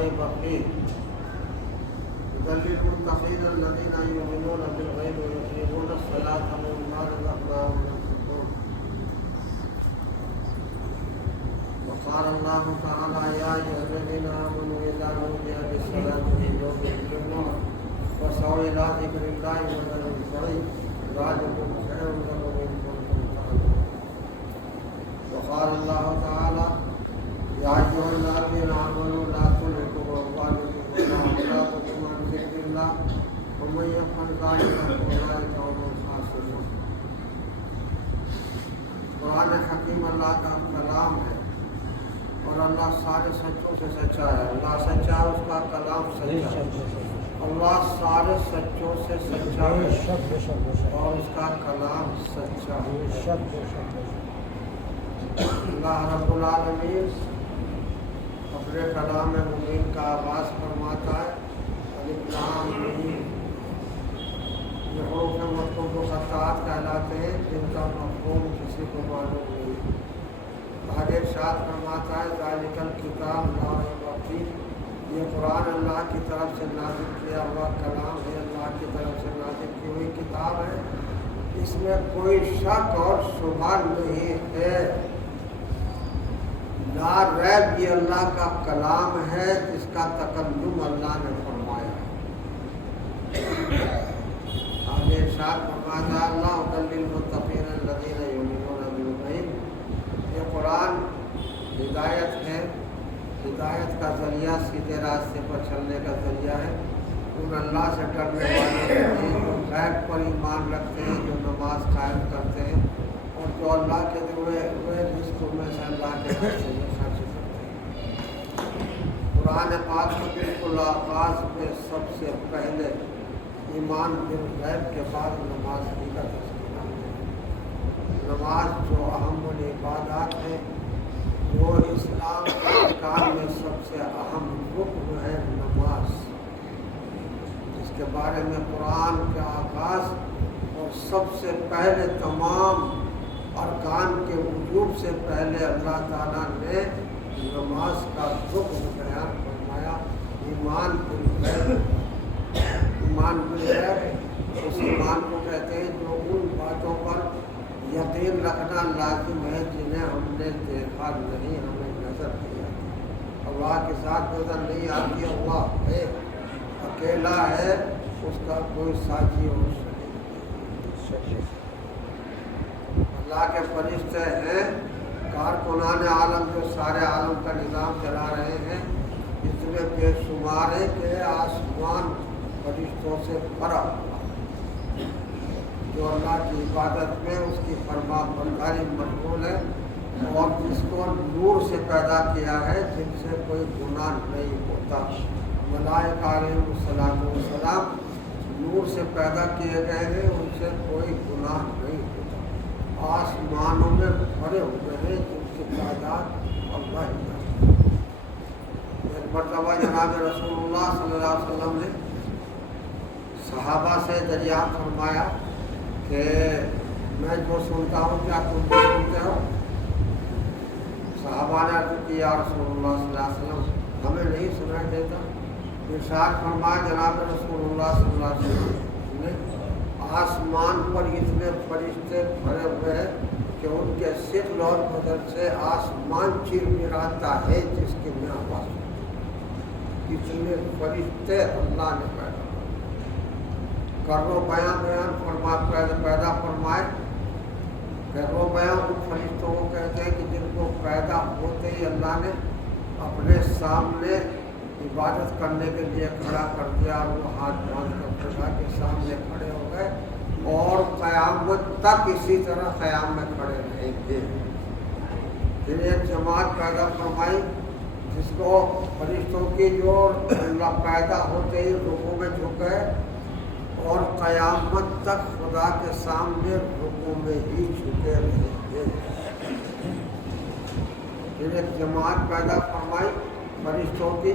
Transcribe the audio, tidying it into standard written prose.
فيه يذلل المتقين الذين يؤمنون بالغيب ويقيمون الصلاة ومما رزقناهم ينفقون. وقال الله تعالى: يا أيها الذين آمنوا إذا نودي للصلاة من يوم الجمعة فاسعوا إلى ذكر الله وذروا البيع ذلكم خير لكم إن كنتم تعلمون. وقال الله تعالى: يا أيها الذين آمنوا لا تلهكم أموالكم ولا أولادكم عن ذكر الله ومن يفعل ذلك فأولئك هم الخاسرون. قرآن حکیم اللہ کا کلام ہے اور اللہ سارے سچوں سے سچا ہے. اللہ سچا ہے، اس کا کلام سچا ہے. اللہ سارے سچوں سے سچا ہے اور اس کا کلام سچا ہے. اللہ رب العالمین اپنے کلام مبین کا آغاز فرماتا ہے: الف لام میم. یہ حروف مقطعات کہلاتے ہیں جن کا مفہوم کسی کو معلوم نہیں. آگے ارشاد فرماتا ہے: ذالک الکتاب لا ریب فیہ. یہ قرآن اللہ کی طرف سے نازل کیا ہوا کلام ہے، اللہ کی طرف سے نازل کی ہوئی کتاب ہے، اس میں کوئی شک اور شبہ نہیں ہے. لا ریب یہ اللہ کا کلام ہے جس کا تکلم اللہ نے فرمایا ہے. آگے ارشاد فرماتا ہے: اللہ ھدی للمتقین الذین یؤمنون بالغیب. یہ قرآن ہدایت ہے، ہدایت کا ذریعہ، سیدھے راستے پر چلنے کا ذریعہ ہے ان اللہ سے ڈرنے والے ہیں جو غیب پر ایمان رکھتے ہیں، جو نماز قائم کرتے ہیں اور جو اللہ کے دیے ہوئے رزق میں سے اللہ کے راستے میں خرچ کرتے ہیں. قرآن پاک کے بالکل آغاز میں سب سے پہلے ایمان بالغیب کے بعد نماز ہی کا تذکرہ ہے. نماز جو اہم العبادات ہے، جو اسلام کے ارکان میں سب سے اہم رکن ہے نماز، جس کے بارے میں قرآن کا آغاز اور سب سے پہلے تمام ارکان کے وجوب سے پہلے اللہ تعالیٰ نے نماز کا رکن بیان فرمایا: ایمان بالغیب. ایمان بالغیب اس ایمان کو کہتے ہیں جو ان باتوں پر یقین رکھنا لازم ہے جنہیں ہم نے دیکھا نہیں، ہمیں نظر نہیں آتی. اللہ کے ساتھ نظر نہیں آتی. اللہ ہے، اکیلا ہے، اس کا کوئی ساتھی اور شریک نہیں. اللہ کے فرشتے ہیں کارکنان عالم جو سارے عالم کا نظام چلا رہے ہیں. اس میں بے شمار ہے کہ آسمان فرشتوں سے بھرا ہوا جو اللہ کی عبادت میں اس کی فرما برداری مشغول ہے اور جس کو نور سے پیدا کیا ہے، جن سے کوئی گناہ نہیں ہوتا. ملائکہ علیہم الصلاۃ والسلام نور سے پیدا کیے گئے ہیں، ان سے کوئی گناہ نہیں ہوتا. آسمانوں میں بھرے ہوئے ہیں جن کی تعداد اللہ ہی جانتا. ایک مرتبہ جناب رسول اللہ صلی اللہ علیہ وسلم نے صحابہ سے دریافت فرمایا کہ میں جو سنتا ہوں کیا تم بھی سنتے ہو؟ صحابہ نے عرض کی: یا رسول اللہ صلی اللہ علیہ وسلم ہمیں نہیں سنائی دیتا. ارشاد فرمایا جناب رسول اللہ صلی اللہ علیہ وسلم نے: آسمان پر اتنے فرشتے بھرے ہوئے ہیں کہ ان کے شکل اور بدن سے آسمان چرمراتا ہے جس کی میں آواز سنتا. اتنے فرشتے اللہ نے پیدا کرو بیاں پیدا فرمائے. کرو بیاں ان فرشتوں کو کہتے ہیں کہ جن کو پیدا ہوتے ہی اللہ نے اپنے سامنے عبادت کرنے کے لیے کھڑا کر دیا اور وہ ہاتھ باندھ کر خدا کے سامنے کھڑے ہو گئے اور قیامت تک اسی طرح قیام میں کھڑے رہیں گے. پھر ایک جماعت پیدا فرمائی جس کو فرشتوں کی جو اللہ پیدا ہوتے ہی رکوع میں جھک گئے اور قیامت تک خدا کے سامنے رکوع میں ہی جھکے رہیں گے. پھر ایک جماعت پیدا فرمائی فرشتوں کی